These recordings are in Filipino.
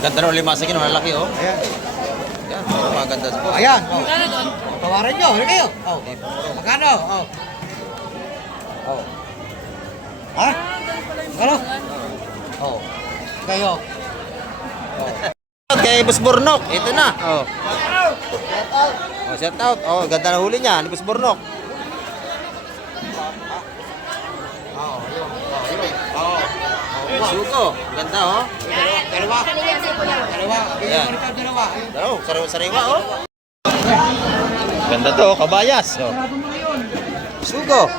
Ganda ng limasagin, malaki oh. Ayan. Ayan, maganda po. Ayan. Oh. Tawaran nyo. Huli kayo. Oh. Magkano? Oh. Oh. Ha? Ano? Oh. Kayo. Oh. Kay Boss Burnok, ito na. Oh. Oh, shout out. Oh, ganda na huli niya, ni Boss Burnok. Oh, yun. Oh, yun. Oh. Suko, ganda oh. Dalawa. Dalawa. Ayan. Dalawa. Oh, sariwa oh. Ganda to, kabayas. Oh. Sugo.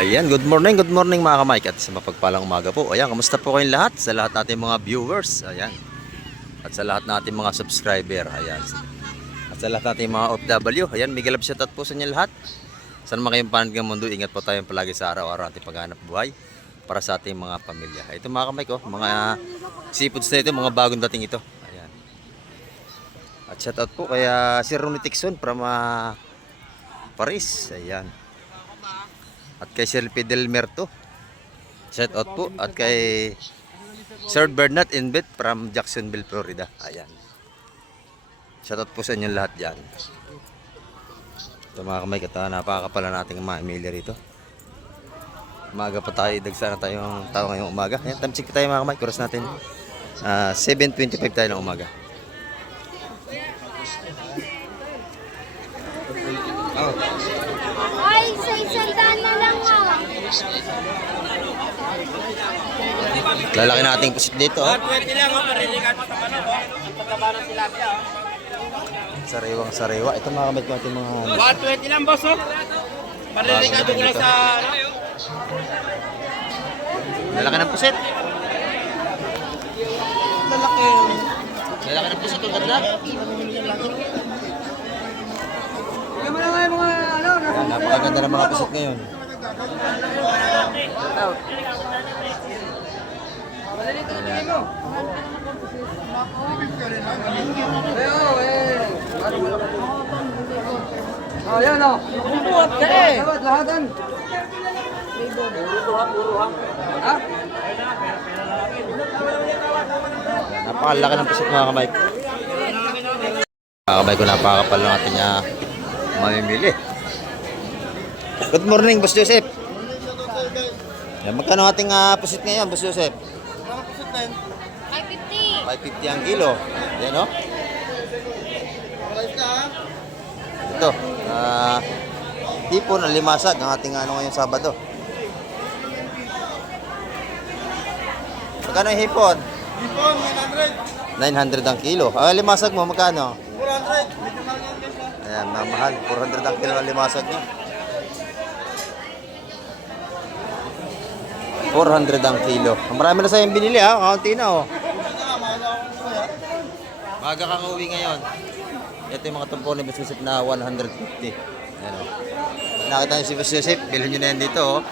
Ayan, good morning mga kamay at sa mapagpalang umaga po. Ayan, kamusta po kayong lahat? Sa lahat natin mga viewers, ayan. At sa lahat natin mga subscriber, ayan. At sa lahat natin mga OFW, ayan, big love shoutout po sa inyo lahat. Saan man kayong panad ng mundo, ingat po tayong palagi sa araw-araw ating paghanap buhay para sa ating mga pamilya. Ito mga kamay ko, mga seafoods na ito, mga bagong dating ito. Ayan. At shoutout po kaya si Ronnie Tixon from Paris, ayan. At kay Sir Fidel Merto, shout out po. At kay Sir Bernard Inbet from Jacksonville, Florida. Ayan. Shout out po sa inyo lahat dyan. Ito mga kamay, napakapala natin mga email rito. Umaga pa tayo, dagsa na tayong tao ngayong umaga. Ayan, tamsik tayo mga kamay, kuras natin. 7:25 tayo ng umaga. Oh. Ay, sa isang daan na lang ah. Lalaki nating pusit dito. Oh. 20 lang oh, marilikat sa manok oh. Pagkaba ng tilapia oh. Sariwang sariwa. Ito mga kamay ko ating mga... 120 lang boss oh. Marilikat ko lang sa ano. Lalaki ng pusit. Lalaki. Lalaki ng pusit. Ang ganda. Yung mga ano. Ayan, napakaganda ng mga pusit ngayon. Oh, yan o. Buhat ka eh. Lahatan. Ha? Napakalaki ng pusit mga kamay. Mga kamay ko, napakapal ng ating mamimili. Good morning, Boss Joseph. Yan, magkano ating pusit ngayon, Boss Joseph? 550. 550 ang kilo. Yan o. Ito. Hipon, alimasag ang ating ano ngayong Sabado. Magkano yung hipon? Hipon 900 ang kilo. Ang limasag mo, magkano? 400. Ayan, mamahal. 400 ang kilo ang limasag nyo. 400 ang kilo. Marami na sa'yong binili ha. Kaunti na oh. Maga kang uwi ngayon. Ito yung mga tumpo ni Boss Joseph na 150. Ayan o. Pag nakita nyo si Boss Joseph, bilhin nyo na yan dito oh.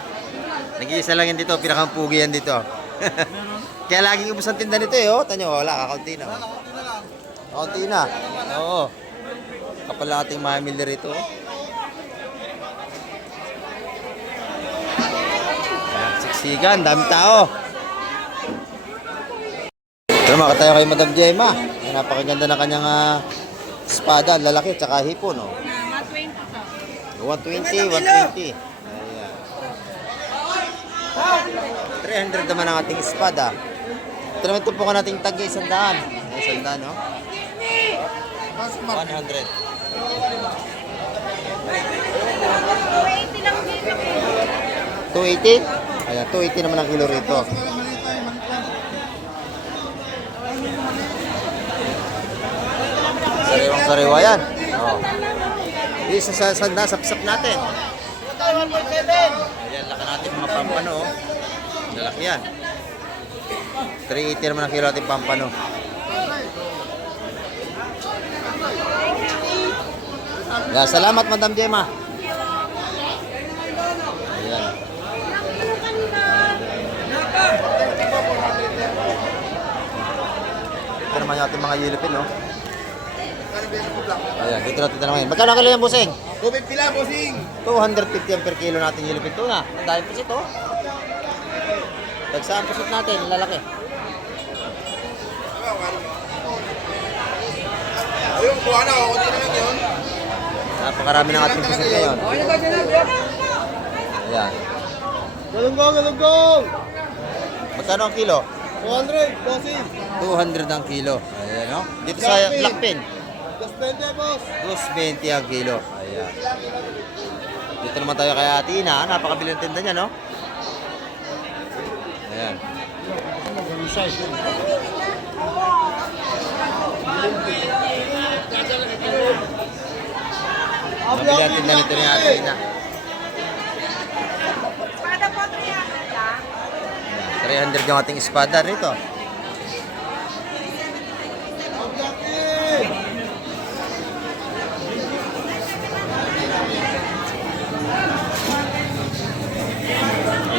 Nag-iisa lang yan dito. Pinakang-pugi yan dito. Kaya laging ubos ang tinda nito eh oh. Tanyo, wala. Kakaunti na oh. Kaunti na. Oo. Kapal ating mamili rito oh. Sigan, dami tao. Pero makatayo kay Madam Gemma. Napakaganda na kanyang espada, lalaki, tsaka hipon. Oh. 120, 120. Ayan. 300 naman ang ating espada. Ito naman tumpukan nating tagi, 100. 100, no? 100. 280 lang dito. 280? Ayan, 280 naman ang kilo rito. Sariwang-sariwa yan. Oh. Isa sa sanda, sapsap natin. Ayan, laka natin mga pampano. Oh. Lalaki yan. 380 naman ang kilo natin pampano. Yeah, salamat Madam Gemma. Ayan. Ito naman yung ating mga yellow pin, no? Ayan, dito natin na naman. Magkano kilo yan, Buseng? 250 lang, bossing. 250 ang per kilo natin yellowfin tuna. Ang dahil pusit oh. Dagsaan pusit natin, lalaki. Ayun, kuha na. Kunti na lang yun. Napakarami ng ating pusit ngayon. Ayan. Galunggong! Magkano ang kilo? 200, bossing. 200 ang kilo. Ayan oh. Dito sa Blackpin. 220, boss. 220 ang kilo. Ayan. Dito naman tayo kay Ate Ina. Napakabili ng tinda niya, no? Ayan. Mabili ang tinda nito ni Ate Ina. Ayan. 300 yung ating espada rito.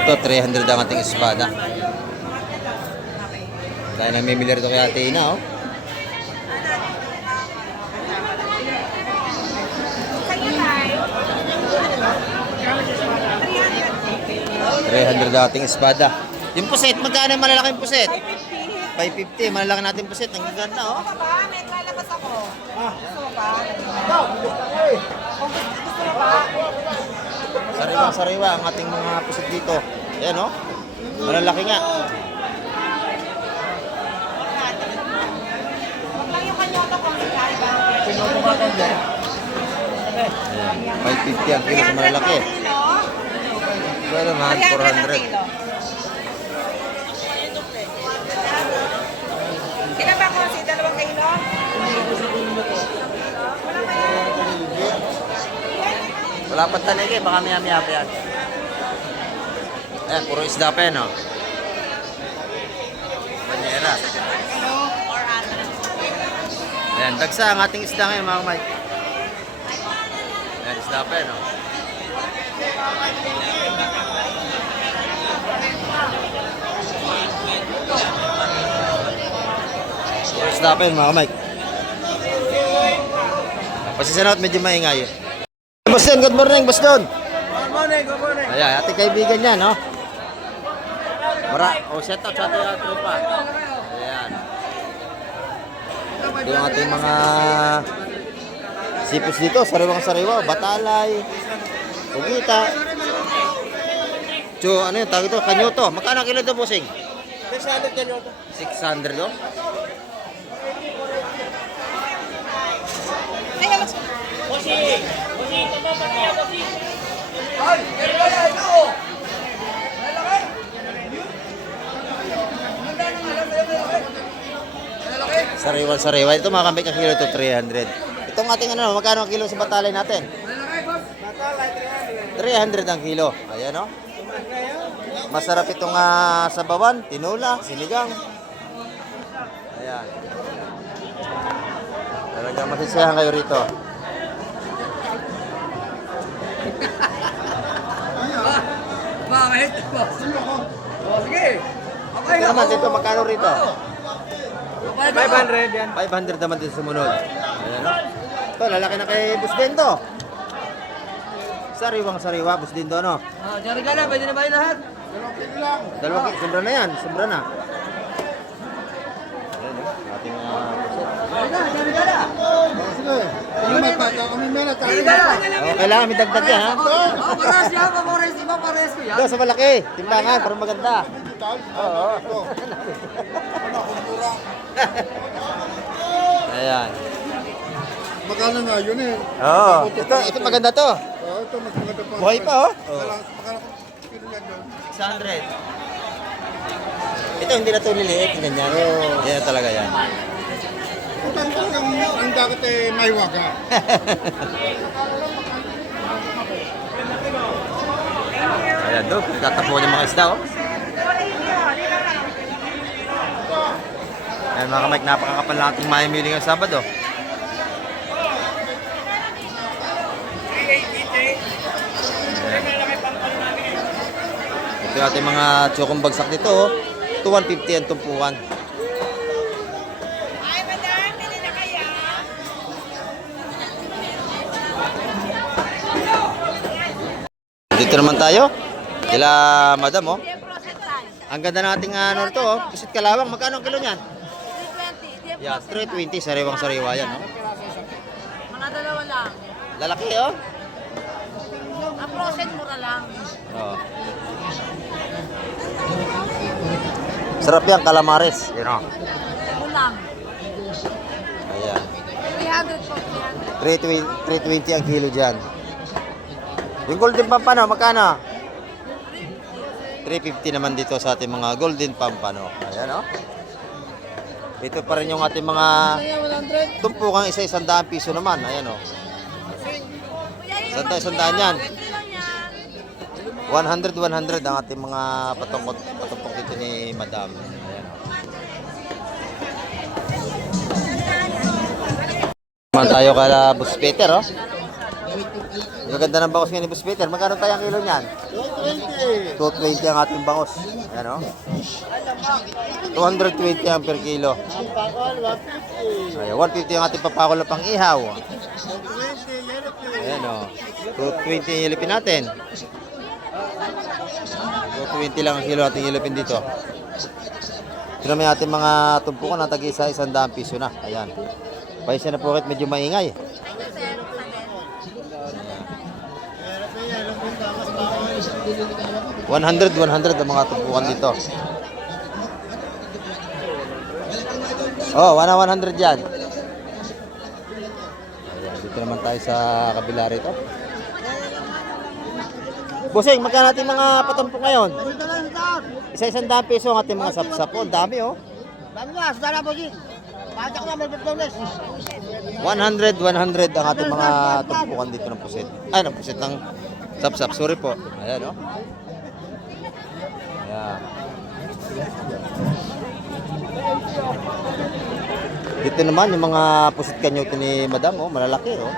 Ito, 300 ang ating espada. Kaya namimili rito kay Ate Ina, oh. $300 ang ating espada. Yung puset, magkano yung malalaking puset? 550, malalaki natin puset. Ang ganda, oh. May lalabas ako. Gusto mo ba? Kung gusto mo ba? Sariwang-sariwa ang ating mga puset dito. Ayan, oh. Malalaki nga. Huwag lang yung kanyoto kung kaya ba. Ayan, 550 ang kilo sa malalaki. Well naman, 400. Kailan ba ako? Si 2 kilo? Wala pang tanig eh, baka maya-maya pa yan. Ayan, puro isda pa yan, oh. Banyera. Ayan, dagsa ang ating isda ngayon, mga Mike. Ayan, isda pa yan, oh. Puro isda pa yan, mga Mike. Pasisanood, medyo maingay. Boss Don, good morning, Boss Don. Good morning, good morning. Ayan, ating kaibigan yan, no? Shout out sa ating tropa. Ayan. Ito yung ating mga sipos dito, sariwang-sariwa, batalay, ugita. Ano yung tawag ito? Kanyoto. Magkano kilo ito, bossing? 600 kanyoto. 600, no? Ay, kaya ito. Sariwa-sariwa. Ito mga kambing, ang kilo ito, 300. Itong ating ano, magkano ang kilo sa batalay natin? 300 ang kilo. Ayan, no? Masarap itong sabawan, tinula, sinigang. Ayan. Talagang masisiyahan kayo rito. Bakit? Sige. Okay Ito naman dito, magkano rito? 500 yan. 500 naman dito sumunod. Ayan, no? Ito, lalaki na kay Boss Dendo. Sariwang-sariwa, Boss Dendo, no? Diyan ka na, pwede na ba yung lahat? 2 kilo, sobra na yan, sobra na. Ayan, no? Ating puset. Sige. Kami mena tayo. Kailangan may dagdag yan, ha? Pares yan, pares iba, pares ko yan. Ito, sa malaki, timbangan, para maganda. Oo. Ayan. Magkano nga yun eh. Oo. Ito maganda to. Ito mas maganda pa. Buhay pa, oh. Magkano kilo yan doon? 600. Ito hindi na ito niliit, ganyan. Yan na talaga yan. Ito ang dagat eh may waga. Ayan do, tatapuan yung mga isda, oh. Ayan mga kamay, napakakapal lang ating mamimili ngayong Sabado. Ito yung ating mga tsukong bagsak dito, oh. Ito 150 ang tumpukan. Ay, madam, hindi na kaya. Dito naman tayo. Kila madam, oh. Ang ganda nating ano to, oh. Pusit kalawang. Magkano ang kilo niyan? 320. Yan, 320. Sariwang-sariwa yan, oh. Mga dalawa lang. Lalaki, oh. Ang frozen mura lang. Oh. Sarap yan, calamares. Yan, oh. Ulam. Ayan. 300 po, 300. 320 ang kilo dyan. Yung golden pampano, magkano? 350 naman dito sa ating mga golden pampano. Ayan, oh. Ito pa rin yung ating mga tumpukang isa-100 piso naman. Ayan, oh. Sandaan yan. 100 ang ating mga patungkot dito ni Madam. Ayan, oh. Naman tayo kala Boss Peter, oh. Maganda ng bangos nga ni Boss Peter. Magkano tayo ang kilo niyan? 220. 220 ang ating bangos. Ayan, oh. 220 ang per kilo. Ayan, 150 ang ating papakula pang ihaw. Ayan, oh. 220 yung ilipin natin. 220 lang ang kilo ating ilipin dito. Ito naman yung ating mga tumpukan na tag-isa 100 piso na. Ayan. Paisa na po kahit medyo maingay. 100 ang mga tumpukan dito. Oh, 100 yan. Ayan, dito naman tayo sa kabila rito. Busing, magkano natin mga patumpok ngayon? Isa-100 piso ang ating mga sapsap. Oh, dami, oh. 100 ang ating mga tumpukan dito ng pusit. Ay, ng pusit ng sapsap. Sorry po. Ayan, oh. Ayan. Dito naman yung mga pusit kanyote ni Madam, oh, malalaki, oh.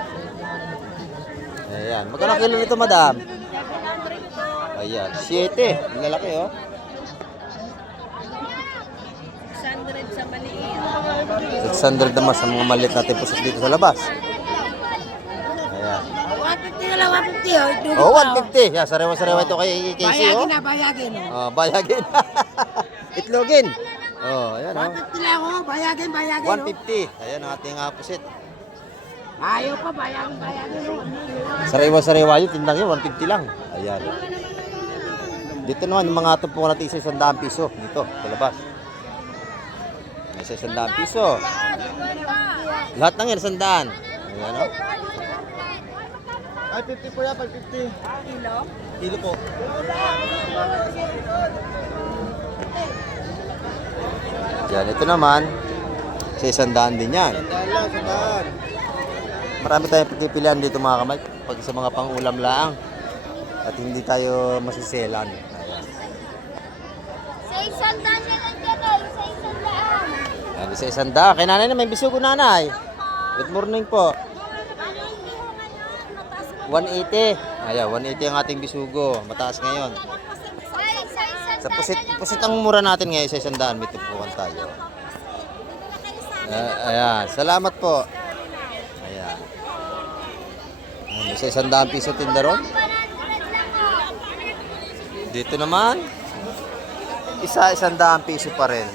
Ayan. Magkano kilo nito, Madam? Ayan, 7. Malalaki, oh. 600 sa maliit. 600 naman sa mga maliit natin pusit dito sa labas. Ayan. 150 na lang, 150. Oh, 150. Yeah, sariwa-sariwa ito kay Casey, oh. Bayagin. Oh, bayagin. Itlogin. Oh, ayan, oh. 150 lang, oh. Bayagin. 150. Ayan ang ating pusit. Ayaw pa, bayagin. Sariwa-sariwa yun, tindang yun, 150 lang. Ayan. Dito naman, yung mga tumpukan natin isa 100 piso. Dito, sa labas. May isa 100 piso. Lahat ng yan, 100. Ayan, oh. 550 po yan, 550. Kilo? Kilo po. Yan, ito naman, sa 100 din yan. Sandaan lang, sandaan. Marami tayong pagpipilian dito mga kamay. Pag sa mga pang-ulam laang. At hindi tayo masiselan. Ayan. Sa isang daan na lang dyan eh. Sa isang daan. Yan, sa 100. Kay nanay na may bisugo nanay. Good morning po. 180. Ayan, 180 ang ating bisugo. Mataas ngayon. Ay, sa isang Sa pusit ang mura natin ngayon sa 100. May tupukan tayo. Ayan, salamat po. Ayan. Sa 100 piso tindaron. Dito naman, isa 100 piso pa rin.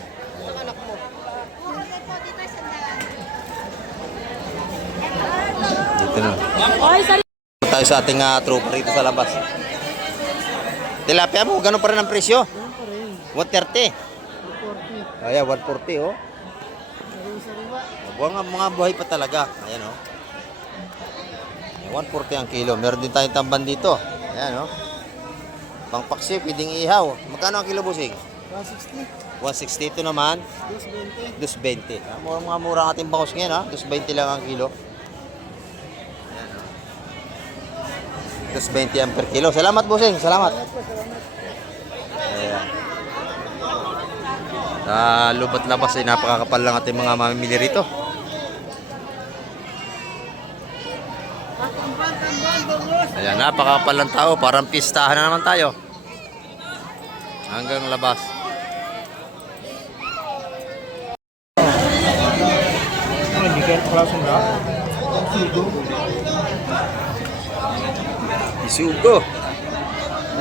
Dito na. Tayo sa ating tropa rito sa labas. Tilapia mo, gano'n pa rin ang presyo? 130. Ayan, 140, oh. Mga buhay pa talaga. Ayan, oh. 140 ang kilo. Meron din tayong tamban dito. Ayan, oh. Pangpaksi, pwedeng ihaw. Magkano ang kilo, busing? 160. 160 ito naman. 220. Mga mura ang ating bangos ngayon, ha? 220 lang ang kilo. 220 ang per kilo. Salamat, busing. Salamat. Ayan. Sa lubat labas ay napakakapal lang ating mga mamimili rito. Ayan, napakakapal lang tao. Parang pistahan na naman tayo. Hanggang labas. Isugo.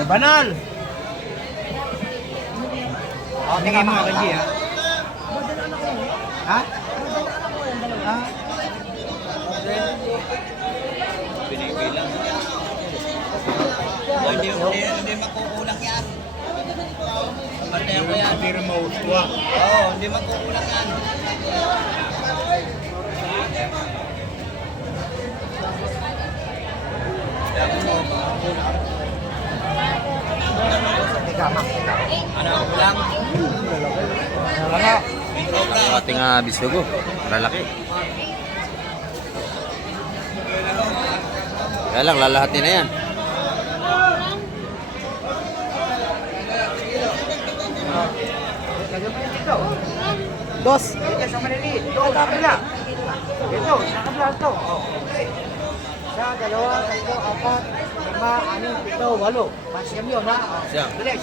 Banal! Oh, tingin mo, Kenji, ha? Ha? Ha? Binibilang. Hindi makukulang yan. Bantayan ko yan. Hindi rin mauswa. Oo, hindi makukulang yan. Ano ako lang? Wala. Ang ating bisugo. Malalaki. Kaya lang, lalahatin na yan. Dos. Ito sa maliliit. Ito sa kabila. Ito, sa kabila ito. Oh. Isa, dalawa, tatlo, apat, lima, anim, pito, walo. Masiyam yun, ha? Oh. Siyam. Bilis.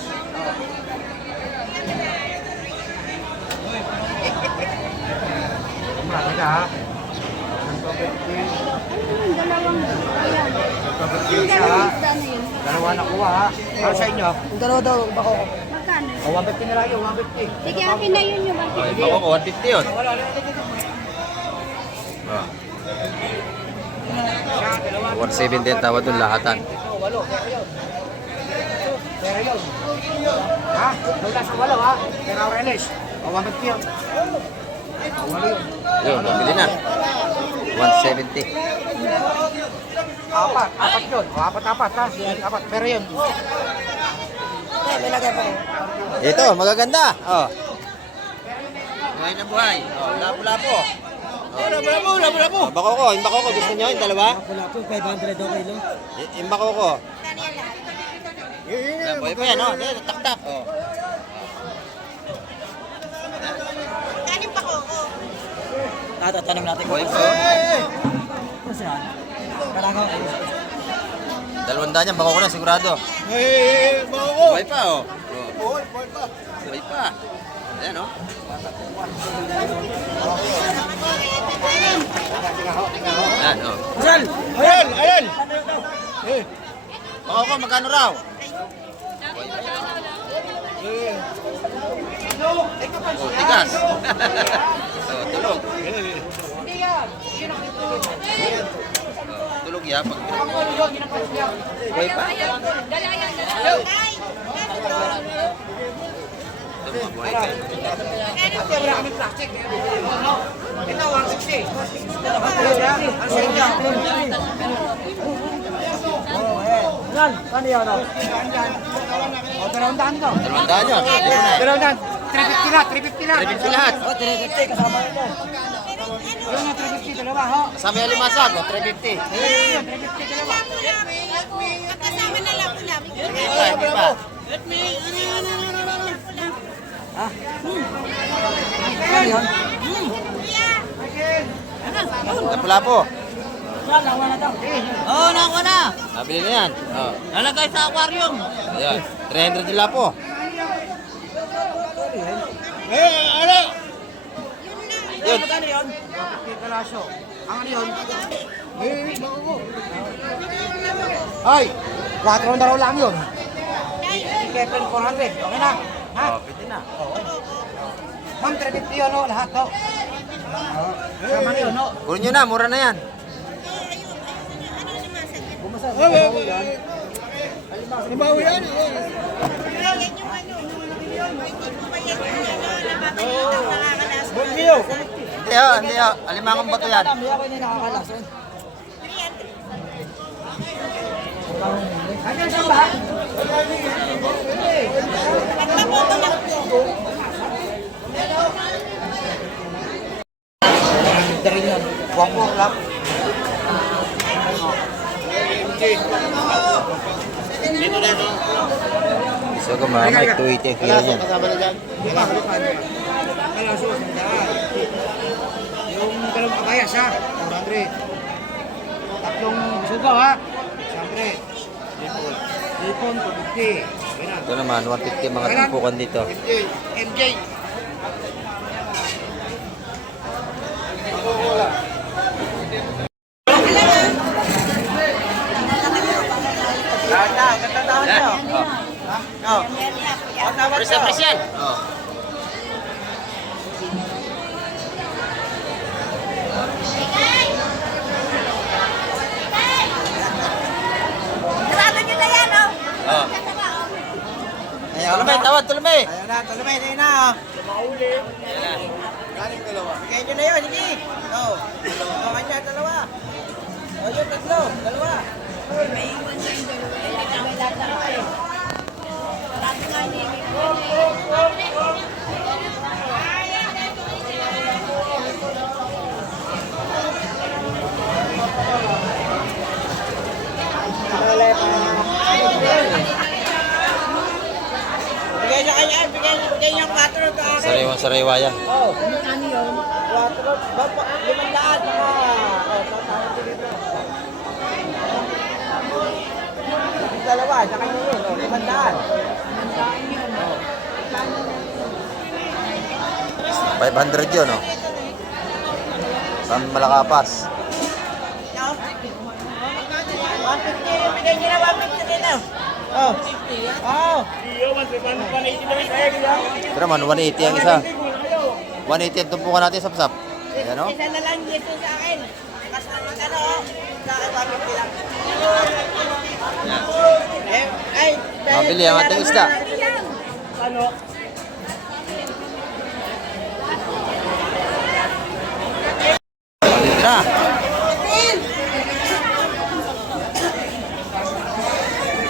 Marami ka, ha? Yung dalawang, ayan. Yung Isa, dalawang ha? isda na yun. Dalawa na kuha, ha? Para sa inyo. Yung dalawa daw, bako. Magkano? O, 150 na lang yun, 150. Sige, akin na yun yung Oh, 150. iba ko, 150 yun. Wala, wala, wala. Oh, Isa, dalawa. 170 ang tawad doon, lahatan. Ito, walo. Pero yun. Pero yun. Ha? Wala sa walo, ha? Pero Aurelis. O, 150 yun. O, walo yun. Yun, nabili na. 170. Apat. Apat yun. O, apat, ha? Apat. Pero yun. May lagay pa yun. Ito, magaganda. Oh. Buhay na buhay. Oh, lapo-lapo. Oh, lapo-lapo. Oh, bako ko, yung bako ko. Gusto nyo yung dalawa? Wala po, 500 okay lang. Yung bako ko. Buhay pa yan, oh. Tak-tak. Oh. Kanin pa ko. Tatanong natin Buhay pa, oh. Kasi yan. Kalagaw. 200 yan, bako ko na, sigurado. Bako ko. Buhay pa, oh. Buhay pa. Buhay pa. Ayan, oh. Ayan, oh. Sal! Ayan! Ayan! Bako ko, magkano raw? Oh, tigas. Oh, tulog. Tulog ya. Buhay pa. Ito mga buhay pa. Ate, wala kami plastic. Ito, 160. Ang sa inyo. Sal! Paano yun? O, 200 ko. 200 yun. Ito na. 200. 350 lahat, 350 lahat. 350 lahat. O, 350 kasama ito. Yun ang 350 dalawa, ho. Kasama yung limasag, oh, 350. Yun, 350 dalawa. Kasama na lang po namin. Hindi pa. Ano yun? Lapo-lapo. Oo, nakuha na. Nabili na yan. Oh. Nalagay sa aquarium. Ayan. 300 din lapo. Yun. Ano yun? 50 kalasyo. Ang ano yun? Ay! 4 na raw lang yun. Si Kevin 400. Okay na? Ha? Oh, pwede na. Ma'am, 350 yun, no? Lahat, no? Sama na yun, no? Kunin nyo na, mura na yan. Limaw yan. Hindi, oh, hindi, oh. Alimangang bato yan. Dami ako yung nakakalason. Hanggang sa ba? Dari yan. Wapor lang. Dito na ito. So, kumamay, 280 ang kilo niyan. Kasama na dyan. Kalaso, sandaan. Yung dalawang kabayas, ha? 400. Tatlong sugaw, ha? 100. Lipon, 250. Okay na. Ito naman, 150 mga tumpukan dito. 50. MJ. Ganda, ganda dahan niyo. Oh. Pres yan. Oh. Sarado nyo na yan, oh. Oh. Tulumay, tawad, tulumay. Ayan na, tulumay na yun na. Galing dalawa. Bigay nyo na yun, sige. Oh. Dalawa niya, dalawa. O yun, tatlo, dalawa. Bigay niya kanya, bigay niya 4 to akin. Sariwang sariwa yan. Oh. Ano yun? 4, bapa, 500 mga. Oh, tatawag ko dito. Yung dalawa, sa kanya yun. Oh, 500. 500 yun, oh. San Malakapas. 150, bigay niya na 150 din na. Oh. Oh. Iyo, 180 na rin kaya gila. Ito naman, 180 ang isa. 180 ang tumpukan natin, sapsap. Ayan, oh. Isa na lang dito sa akin. Kas na magkano, oh. Sa akin 150 lang. Ayan. Ay, Mabili ang ating isda. Ano? Dito na.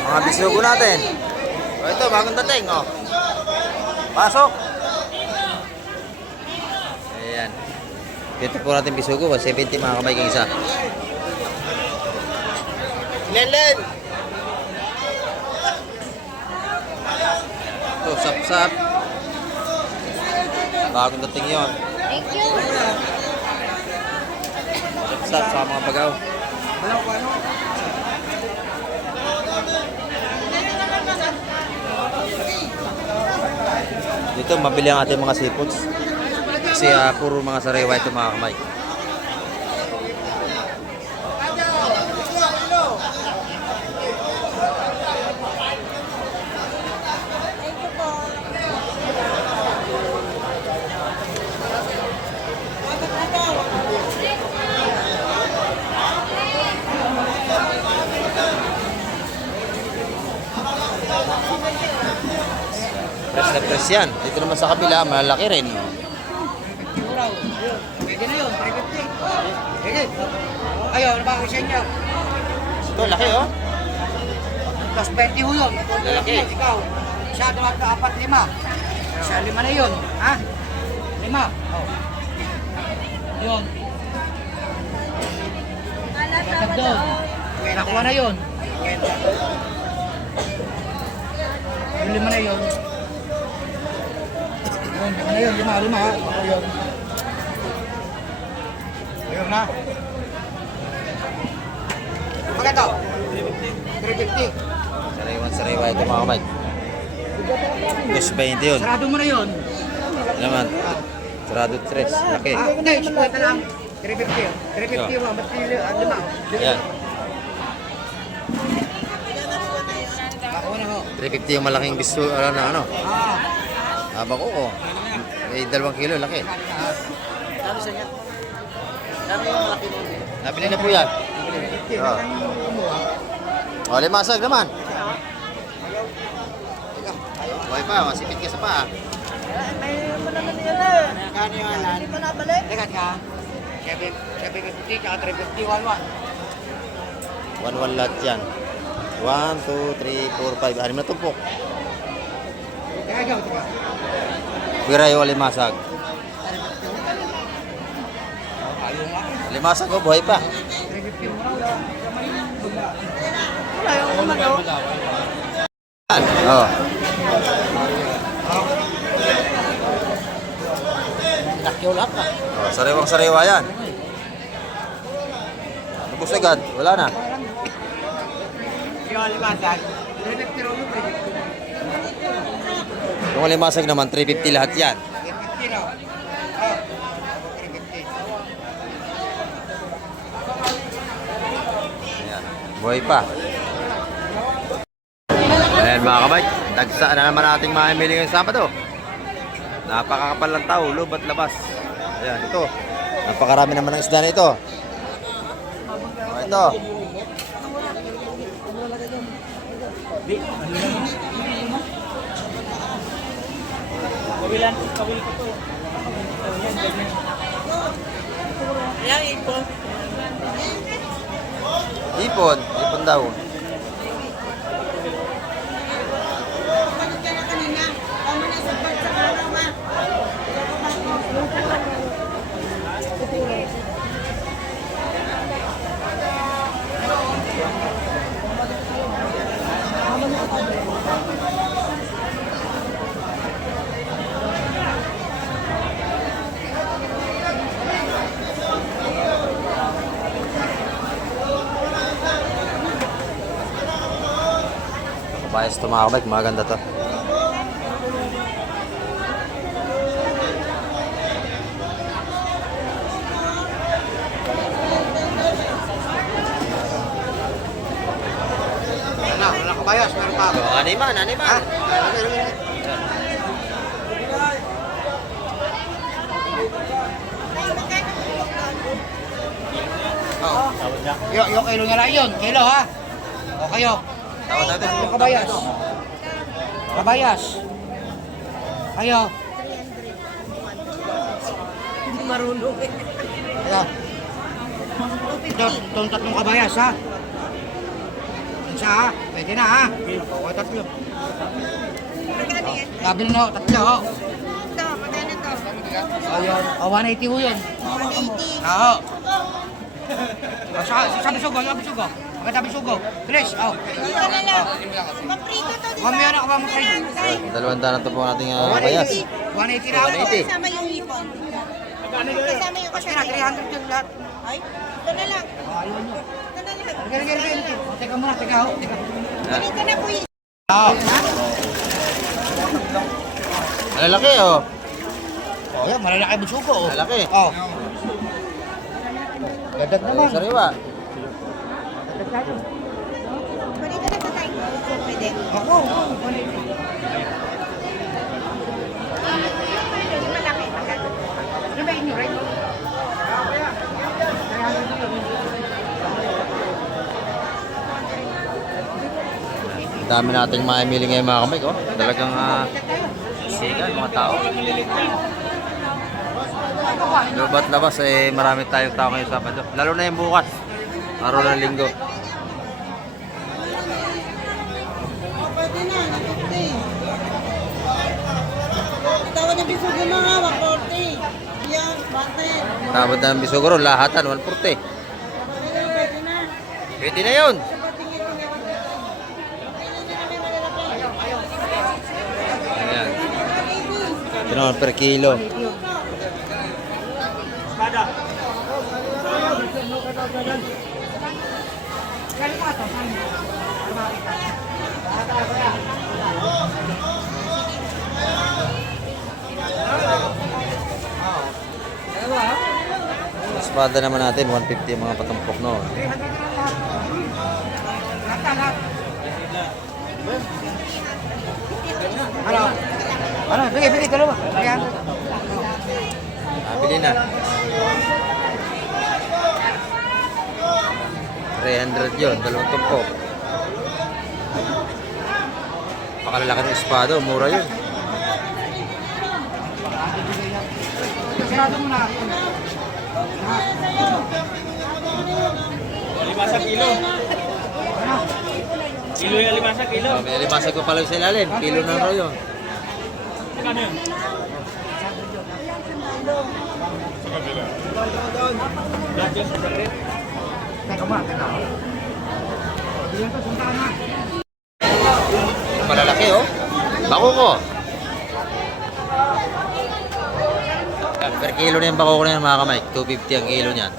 Mga bisugo natin. O ito, bagong dating, oh. Pasok. Ayan. Dito po natin bisugo, 70 mga kamay kang isa. Lelen. Ito, sap-sap. Bagong dating yon. Thank you. Sap-sap sa mga bagaw. Dito, mabili ang ating mga seafoods. Kasi puro mga sariwa ito mga kamay. Press na press yan. Dito naman sa kabila, malaki rin. Oh. Pwede na yun, 350. Sige. Ayaw, ano ba ako sa inyo? Ito, laki oh. Plus 20 ho yun. Lalaki. Ikaw, siya dapat ka 4, 5. Siya 5 na yun. Ha? 5. Oh. Yun. Tatag doon. Nakuha na yun. Yung 5 na yun. Yun, 5 na yun. 5 ha. Yun. Ayun na. Maganda. 350. Sariwa ito mga kamay. 220 yun. Sarado mo na yun. Ano naman? Sarado 3. Laki. Hindi, 50 lang. 350. 350 mo. Ba't pili? 5. Yan. Ako na ho. 350 yung malaking gusto. Ano? Ah. Haba ko oh. May 2 kilo. Laki. Sabi sa niya. Sabi yung malaki mo. Nabili na po yan. Oh. O, limasag naman. Okay pa, masipit ka sa paa. May naman yan eh. Kano yung alan? Hindi pa nabalik. Teka ka. 750 ka 350 1-1. 1-1 lahat yan. 1, 2, 3, 4, 5. 6 na tumpok. Teka ikaw, teka. Pira yung limasag. Limasag ko, buhay pa. 350 mo na. Wala yung umano. Oh. Nakyo lang ka. Oh, sariwang sariwa yan. Tapos agad, wala na. Yung alimasag. 350 rin mo, 350. Yung limasag naman, 350 lahat yan. 350 na. Ah. 350. Ayan. Buhay pa. mga kamay, dagsa na naman nating mamimili ngayong Sabado. Napakakapal ng tao, loob at labas. Ayan, ito. Napakarami naman ng isda na ito. Ito. Kawilan ko to. Ayan, ipon. Ipon. Ipon daw. Bayas ito mga kabike, maganda to. Wala kabayas, meron pa. Animan. Yung kilo niya lang yun. Kilo ha. O kayo. Tawad natin. Yung kabayas. Kabayas. Kayo. Hindi marunong eh. Kayo. Itong tatlong kabayas ha. Isa ha. Pwede na ha. O tatlo. Magkano yan? Labil na ho. Tatlo ho. Ito, magkano to? Ayun. O 180 ho yun. 180. Oo. Sabi sugo. Sabi sugo. Bilis. O. Dito na lang. Paprito to, di ba? Mamaya na ka ba makay? Dalawang daan to po nating bayas. 180 na ho. 180. Kasama yung ipon. Kasama yung Basta na, 300 yun lahat. Ay, ito na lang. Ayun yun. Ito na lang. Teka. Teka muna. Teka ho. Teka. Ganito na po yun. Oo. Malalaki oh. Oh, yan, malalaki ang sugo. Oh. Malalaki. Oh. Gadag naman. Sariwa. Ganito na ba tayo? Pwede. Ako. Malaki. Magkano? Ano ba inyo, right? Ang dami nating mamimili ngayon mga kamay, oh. Talagang siga yung mga tao. Lubat labas marami tayong tao ngayong Sabado. Lalo na yung bukas. Araw ng Linggo. Pwede na. Nakapte. Tawad ng bisugo mga 140. Yan, bate. Tabad na ng bisuguro, lahatan, 140. Pwede na. Pwede na yun. Ayan. Ito naman per kilo. Espada naman natin, 150 yung mga patampok no. Ano? Bigay, dalawa. Ayan. Bili na. 300 yun, dalawang tumpok. Pakalalaki ng espada, mura yun. Sarado mo na. Alimasa kilo. Kilo yung alimasa kilo. May alimasag ko pala sa ilalim, kilo na raw yun. Magkano yun? Lahat yun sa sakit. Teka ba? Diyan to, suntaan na. Malalaki oh. Bako ko. Yan, per kilo na yung bako ko na yan mga kamay. 250 ang kilo niyan.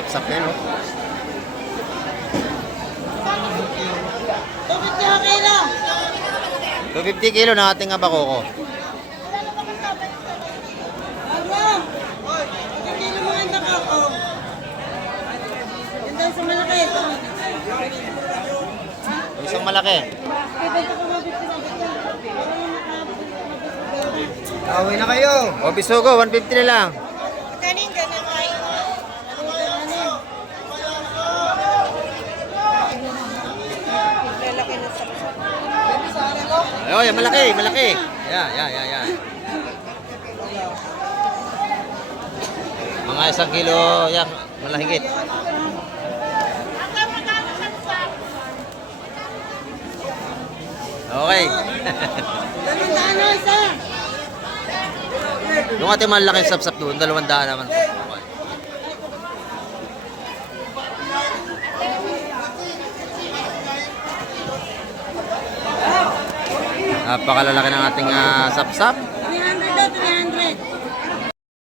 sapsap na yun, oh. 250 kilo na ating abakoko. Isang malaki. Away na kayo. O, bisugo, 150 na lang. Kanin ka na kayo. Lalaki na sa Ay, yan, malaki, malaki. Yan. Mga 1 kilo, yan, malahigit. Okay. Ano isa? Yung ating malaking sapsap doon, 200 naman. Okay. Napakalalaki ng ating sapsap. 300 daw, 300.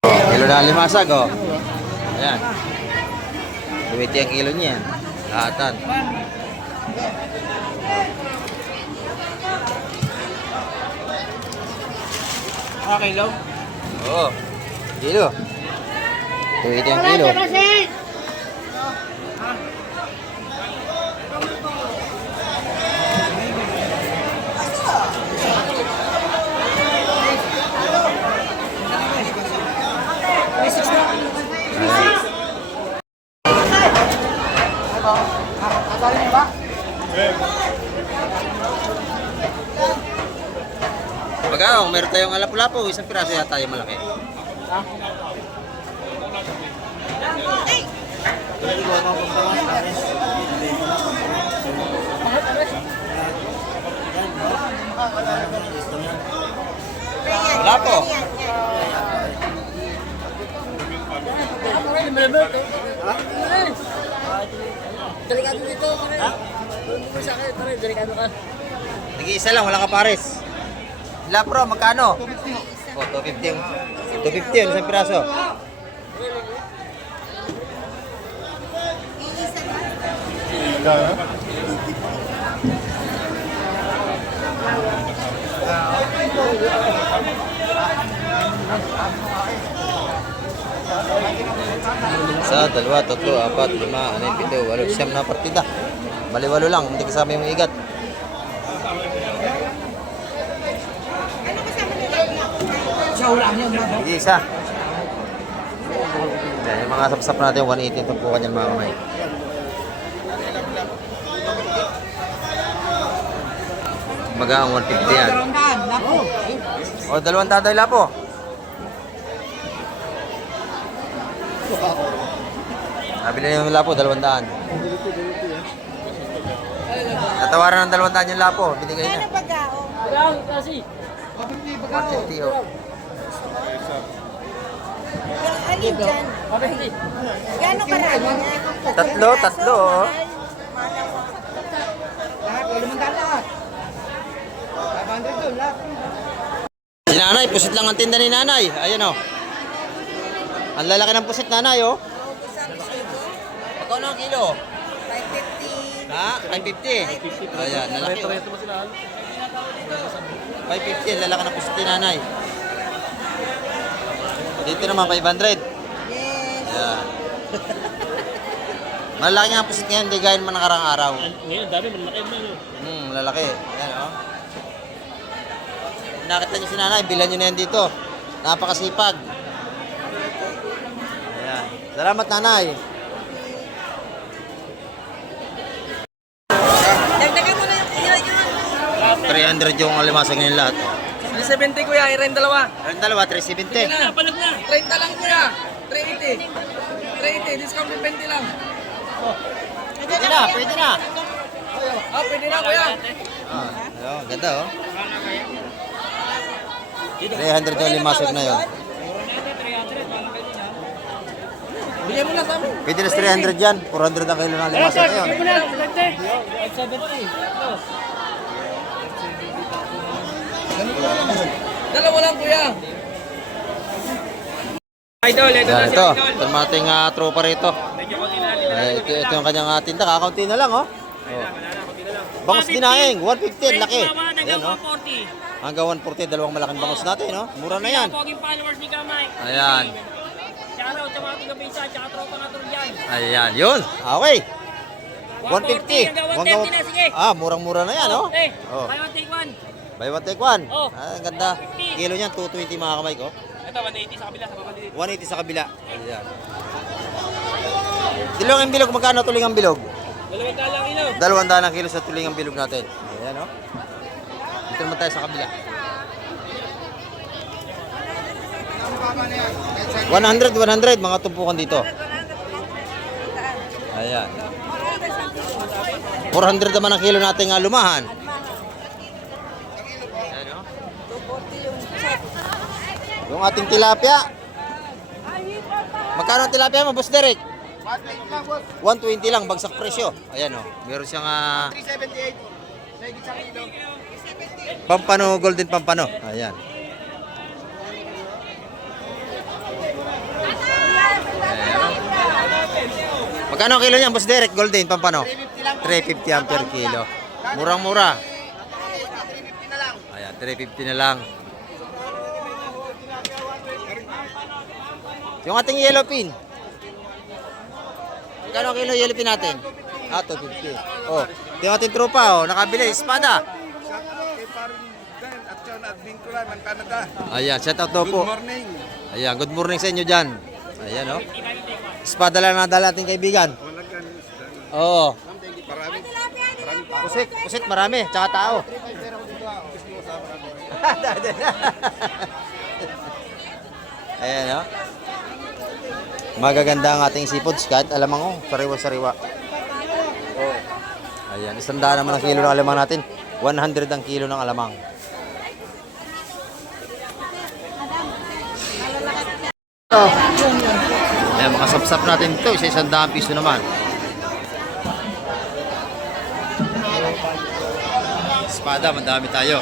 Kilo na limasag, oh. Ayan. 20 ang kilo niya. Lahatan. Okay, low. Oo. Kilo. 20 ang kilo. Kasali niyo ba? Pagka, meron tayong alapu-lapu, isang piraso yata yung malaki. Wala po. Delikado dito, pare. Doon mo sa akin, pare. Delikado ka. Nag-iisa lang, wala ka pares. Sila pro, magkano? Oh, 250 yung 250 isang piraso. Isa, dalawa, tatlo, apat, lima, anay, pito, walo, siyam na partida. Baliwalo lang, hindi kasama yung igat. Sige, isa. Yan, yung mga sapsap natin, 180 tumpukan yan mga kamay. Baga ang 150 yan. O, 200 tayo lapo. Nabili na yung lapo, 200. Tatawaran ng 200 yung lapo, binigay na. Ano pagkao? Kailangan kasi. 150 oh. Alin dyan? Gano'ng karami niya? Tatlo oh. Lahat, wala mong lahat. 500 doon, lahat. Si nanay, pusit lang ang tinda ni nanay. Ayan oh. Ang lalaki ng pusit nanay oh. Magkano ang kilo? 550. Ha? 550. Ayan, lalaki oh. 550, lalaki ng pusit ni nanay. Dito naman 500. Yes. Ayan. Malaki nga ang pusit ngayon, hindi gaya naman nakarang araw. Ngayon, dami. Malaki mo. Lalaki. Ayan oh. Nakita niyo si nanay, bilan niyo na yan dito. Napakasipag. Ayan. Salamat nanay. Dagdagan mo na yung kilo yun. 300 yung alimasag ngayon lahat. 370 kuya, i-rent dalawa. Ang dalawa, 370. Palag na. 30 lang kuya. 380. 380, discount 20 lang. Pwede na, pwede na. Ah, pwede na kuya. Ayun, ganda oh. 300 yung alimasag na yun. Bigyan mo na sa amin. Pwede na 300 yan. 400 ang kilo ng alimasag na yun. Dalawa lang kuya. Idol, ito Yan, na si ito. Idol. Ito ang ating tropa rito. Medyo Ito yung kanyang tinda. Kakaunti na lang, oh. Bangus dinaing, 150, laki. Ayan, oh. Hanggang 140, dalawang malaking bangus natin, no? Mura na yan. Poging followers ni Kamay. Ayan. Shoutout sa mga tiga-pisa, tsaka tropa nga turo dyan. Ayan, yun. Okay. 150. 140 na, sige. Murang-mura na yan, oh. Okay, Oh. buy one, take one. Buy one, take one. Oh. Ang ganda. Kilo niyan, 220 mga kamay ko. Ito, 180 sa kabila, sa kabila. 180 sa kabila. Ayan. Tulingang bilog, magkano tulingang bilog? 200 lang ino. 200 ang kilo sa tulingang bilog natin. Ayan, oh. Dito naman tayo sa kabila. 100, mga tumpukan dito. Ayan. 400 naman ang kilo nating lumahan. Ayan, oh. Yung ating tilapia. Magkano ang tilapia mo, Boss Derek? 120 lang, bagsak presyo. Ayan, oh. Meron siyang 378. Mahigit sa kilo. pampano, golden pampano. Ayan. Magkano ang kilo niyan, Boss Derek? Golden pampano? 350 ang per kilo. Murang-mura. 350 na lang. Ayan, 350 na lang. Yung ating yellow pin. Magkano ang kilo yellow pin natin? 250. Oh, yung ating tropa, oh, nakabili, espada. Kay Paring Dan at John at Vinculan ng Canada. Ayan, shout out daw po. Good morning. Ayan, good morning sa inyo dyan. Ayan, oh. Espada lang nadala nating kaibigan. Walang ganun isda. Oo. Marami. Pusit, marami. Tsaka tao. Ayan, oh. Magaganda ang ating seafoods kahit alamang, oh. Sariwa-sariwa. Oh. Ayan, 100 naman ang kilo ng alamang natin. 100 ang kilo ng alamang. Ayan, mga sapsap natin ito. Isa 100 piso naman. Espada, madami tayo.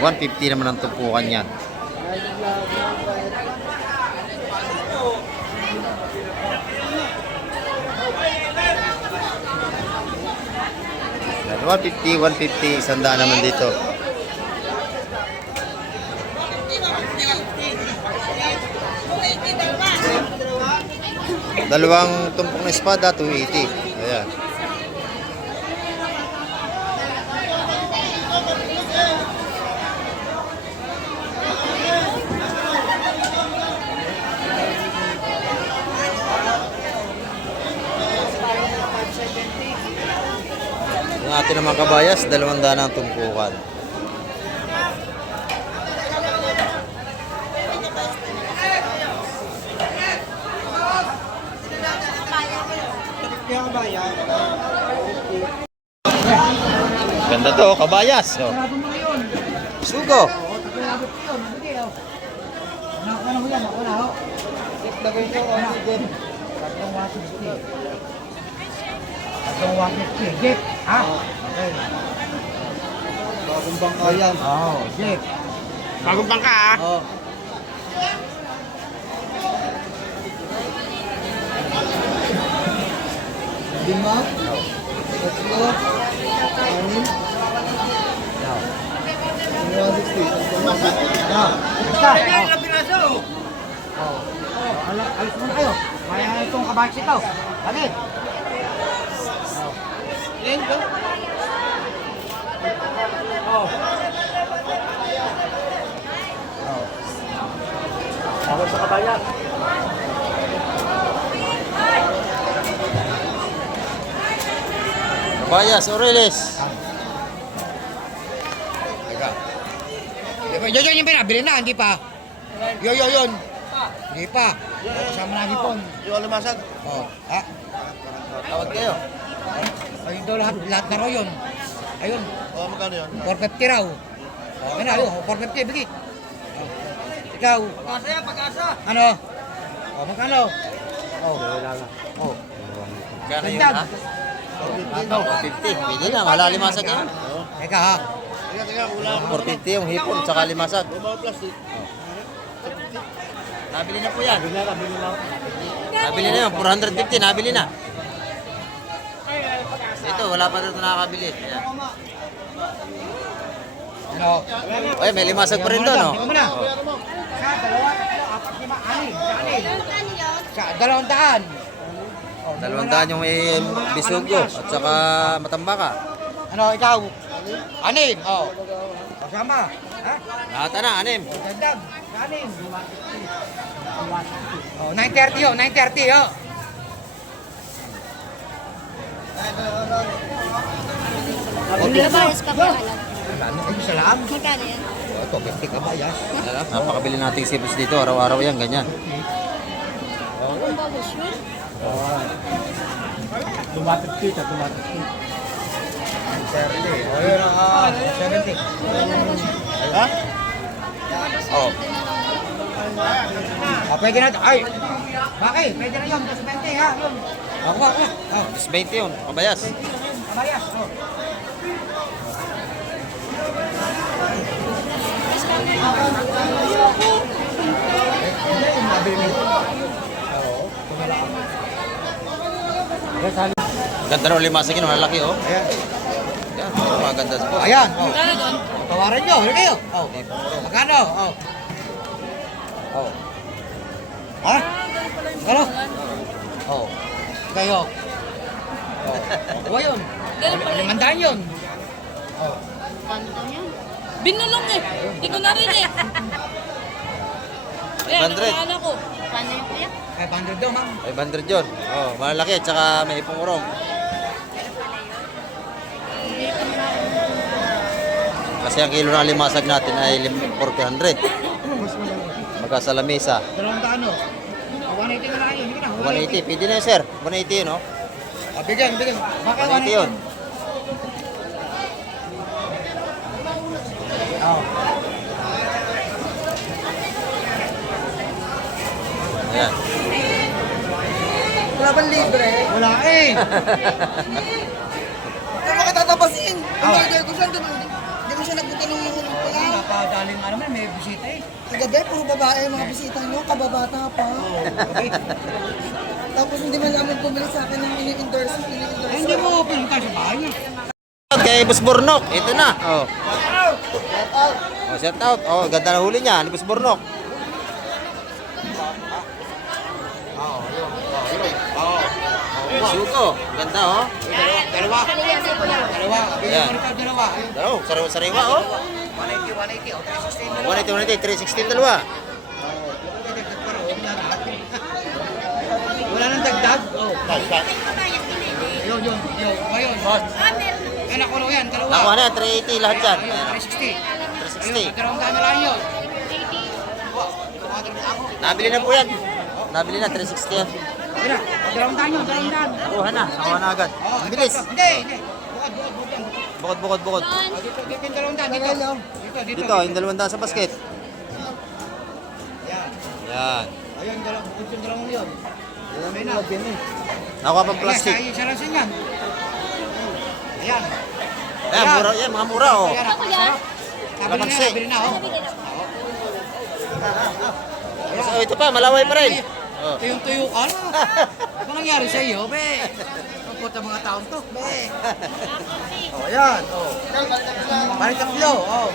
150 naman ang tumpukan yan. Yan, 150, 150, 100 naman dito. Dalawang tumpok na espada, 280. Ayan. Yung atin naman kabayas, 200 ang tumpukan. Ganda to, kabayas. Oh. Sugo. Jeep, ha? Okay. Bagong bangka yan. Oo, Jeep. Bagong bangka ah. Oo. Lima. Tatlo. Anim. 160. Basta. Alis muna kayo. Kaya itong kabakis ito. Dali. Yan ko. Oh. Ako sa kabayan. Kabayas, Oreles. Yun yung pinabili na, hindi pa. Yun. Hindi pa. Kasama na hipon. Yung alimasag. Oh. Ha? Tawag kayo. Ayun daw lahat na raw yun. Ayun. O, magkano yun? 450 raw. Oh, ano, 450, bigit. Oh. Ikaw. Pag-asa yan, pag-asa. Ano? Oh, magkano? Oh. Oh. Magkano yun, ha? 450. Pwede na, wala limasag yan. Teka ha. Teka, wala. 450 yung hipon, tsaka limasag. Bumaw plastic. Nabili na po yan. Nabili na yun, 450, nabili na. Ito, wala pa dito nakakabili. Ayan. Ano? Ay, may limasag pa rin doon, no? Tingnan mo na. Sa dalawa, tatlo, apat, lima, anim. Sa anim. Sa 200. 200 yung may bisugo at saka matambaka. Ano, ikaw? Anim. Oh. Kasama. Ha? Lahat na, 6. Dagdag. Sa anim. Oh, 930 yun. 930 yun. Nabayas ka ba alam? Ano? Ay, salam. Magkano yan? Ito, 50 ka ba, yes? Napakabili nating sipos dito, araw-araw yan, ganyan. Kung bago sweet? Tumatik kita, tumatik kita. 30. Oh, yun, 70. Ha? Oh. Oh, pwede na. Ay! Bakit? Pwede na yun. 20 ha. Yun. Ako. Oh. 20 yun, kabayas. Kabayas. Oh. Ganda rin limasag yun, malalaki, oh. Ayan. Yan, maganda sa po. Ayan. Oh. Tawaran nyo. Huli kayo. Oh. Magkano? Oh. Oh. Ha? Magkano? Oh. Kayo. Oh. Kuha yun. 500 yun. Oh. Kanto yan. Binulong eh. Hindi ko narinig. 500. Nakakala ko. Paano yung kuya? 500 daw, ma'am. 500 yun. Oh, malalaki at saka may ipong urong. Kasi ang kilo ng limasag natin ay 400. Magka sa lamesa. 200 ano? 180 na lang yun. Hindi ka na. 180. Pwede na yun, sir. 180 yun, no? Bigyan. Bakit 180 yun. Oh. Ayan. Wala bang libre? Wala eh. Kaya bakit tatapasin? Oh. Ang gagawin ko siya, hindi mo siya nagpunta ng mga pala. Napadaling nga naman, may bisita eh. Kagabi, puro babae ang mga bisita nyo, kababata pa. Okay. Tapos hindi man namin bumili sa akin ng ini-endorse. Ay, hindi mo pinunta sa bahay niya. Kay Boss Burnok, ito na. Oh. Oh, shout out. Oh, ganda na huli niya, ni Boss Burnok. Suko, ganda oh. Dalawa. Bigyan Ayan. mo rin dalawa. Dalaw, sariwa oh. 180. Oh, 316. 180, 316 dalawa. Wala nang dagdag. Oh. Yun. Ayun. Yan ako yan, dalawa. Nakuha na yan, 380 lahat yan. Ayun, Ayan, 360. Ayun, 200 na lang yun. nabili na po yan. Nabili na, 360 yan. Ayun na, 200 yun, 200. Nakuha na agad. Oh, Ang bilis. Hindi. Bukod. Dito yung 200. Dito. Dito, yung 200 sa basket. Yan. Yan. Ayun, bukod yung dalawang yun. Ayun na. Nakuha pang plastic. Sa rasin yan. Ayan. Ayan, mura, yan, mga mura oh. Ayan, Ito kuya? Kalamansi. Nabili na, oh. So, ito pa, malaway pa rin. Oh. Tuyong-tuyo ka na. Ano nangyari sa iyo, be? Ang puta mga taon to, be. Oh, ayan. Oh. Balik tatlo, oh.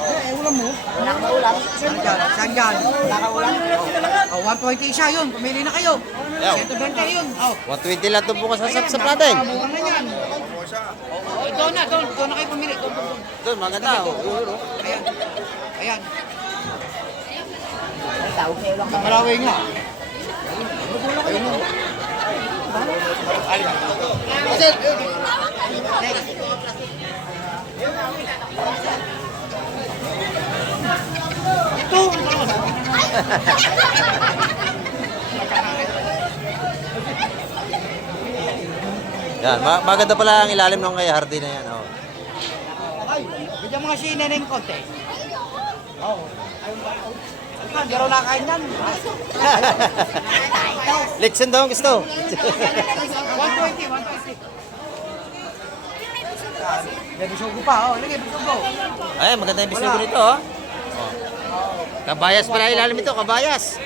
Eh, ulam mo? Wala ka ulam. Saan dyan? Wala ka ulam? Oh, 1.8 siya yun. Pumili na kayo. Ayaw. 120 yun. Oh. 120 lang ito bukas sa platin. Mura na yan. Oh, doon na kayo pumili. Doon. Doon, maganda oh. Ayan. Maraway nga. Ayun o. Ito. Yan, maganda pala ang ilalim ng kay Hardy na yan oh. Ay, bigyan mga sina ng konti. Oo. Hindi raw nakain yan. Litson daw ang gusto. 120. May bisugo pa, oh. Lagi bisugo. Ay, maganda yung bisugo nito oh. Kabayas pala ilalim ito, kabayas.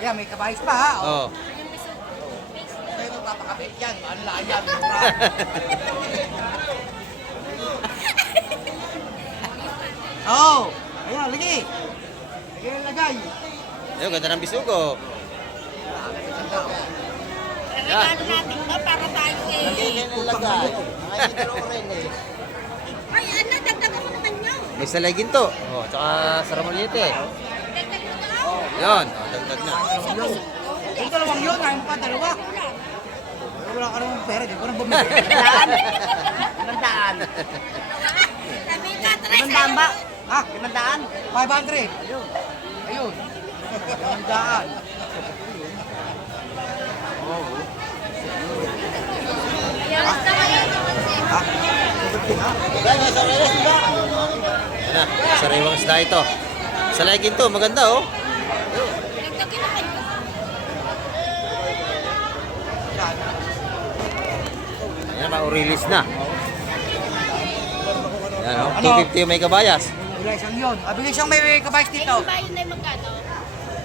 Ayan, may kabayas pa ha. Oh. May magpapakabit yan. Ano lang yan? Oh, ayan, lagi. Lagi yung lagay. Ayun, ganda ng bisugo. Yan. Ano natin ba para tayo eh. Ay, ano, dagdagan mo naman yun. May salay ginto. Oh, tsaka saramoliete. Dagdag mo na. Yun, oh, dagdag na. Yung dalawang yun, ayun pa, dalawa. Wala ka naman pera, di ko na bumili. Limandaan. Sabi ka, tres. Limandaan ba? Ha? Limandaan? 500. Ayun. Ayun. Limandaan. Yan na, sariwang isda ito. Salay ginto, maganda oh. Dagdagin naman yun. Yan, ma-release na. Yan oh, Ano? 250 yung may kabayas. Bigay siyang yun. Bigay siyang may kabayas dito. Yung bayo na yung magkano?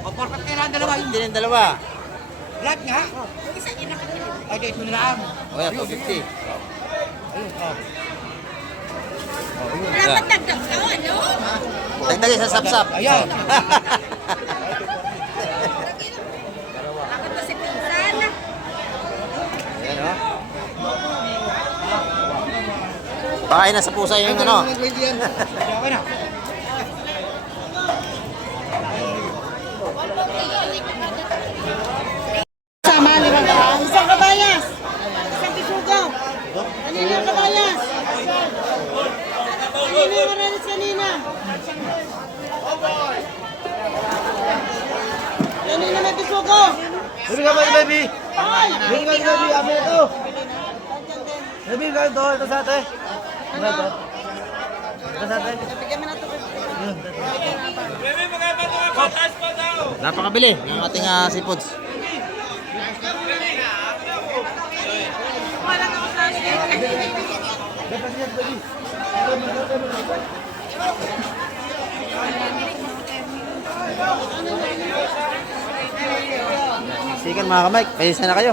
O, 450 lang dalawa. Hindi yung dalawa. Lahat nga. Yung isa yun nakatili. Ay, ito na lang. O yan, 250. Ayun, oh. Wala pang dagdag ka, ano? Dagdagin sa sapsap. Ayan. Bakit ba si Pinsan? Yan oh. Pakain na sa pusa yung ano. Okay na. Sama, limang daan. Isang kabayas. Isang bisugo. Kanina yung kabayas. Kanina yung maralis kanina. Kanina may bisugo. Baby ka ba, baby? Baby ka, baby. Amin ito. Baby ka ito. Ito sa ate. Ano ito? Ito sa ate. Bigyan mo na ito. Napakabili ng ating seafoods. Sigan mga kamay, kaysa na kayo.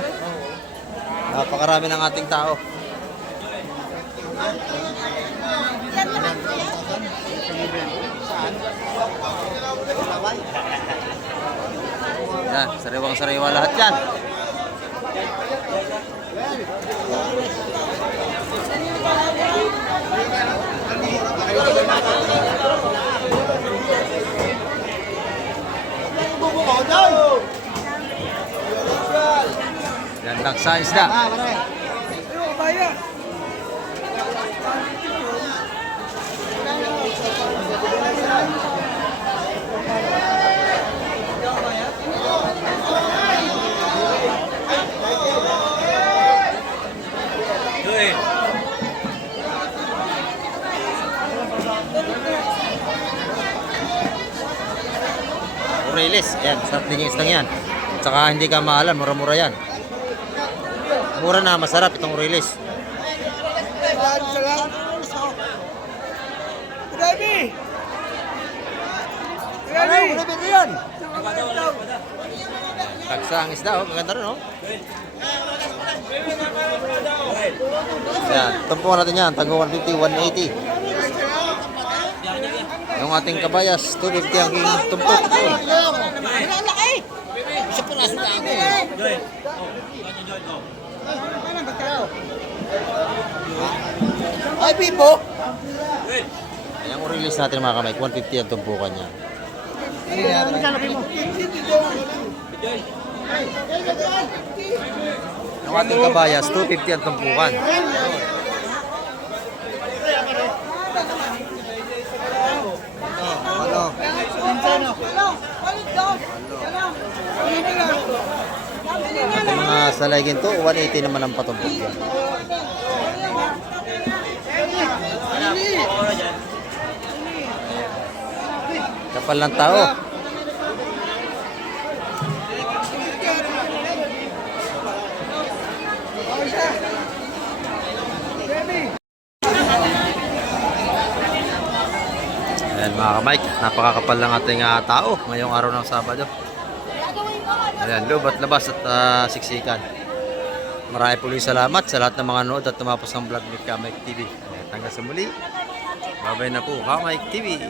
Napakarami ng ating tao. Yan, sariwang-sariwa lahat yan. Yan, laksa isda. Aurelis, yan, sarap din yung isdang yan. Tsaka hindi ka mahalan, mura-mura yan. Mura na, masarap itong Aurelis. Baby! Baby! Baby yan! Taksa ang isda, oh, maganda rin, oh. Yan, tumpuan natin yan, tago 150, 180. Yung ating kabayas, 250 ang king tumpok. Isa po nasa ako. Ay, Pipo! Ayan, release natin mga kamay, 150 ang tumpukan niya. Yung ating kabayas, 250 ang tumpukan. Ano? Yung mga salay ginto, 180 naman ang patumpok yan. Kapal ng tao. Ayan mga ka-Mike, napakakapal lang ating tao ngayong araw ng Sabado. Ayan, loob at labas at siksikan. Marami po ulit salamat sa lahat ng mga nanood at tumapos ng vlog ni Ka-Mike TV. Ayan, hanggang sa muli. Babay na po, Ka-Mike TV.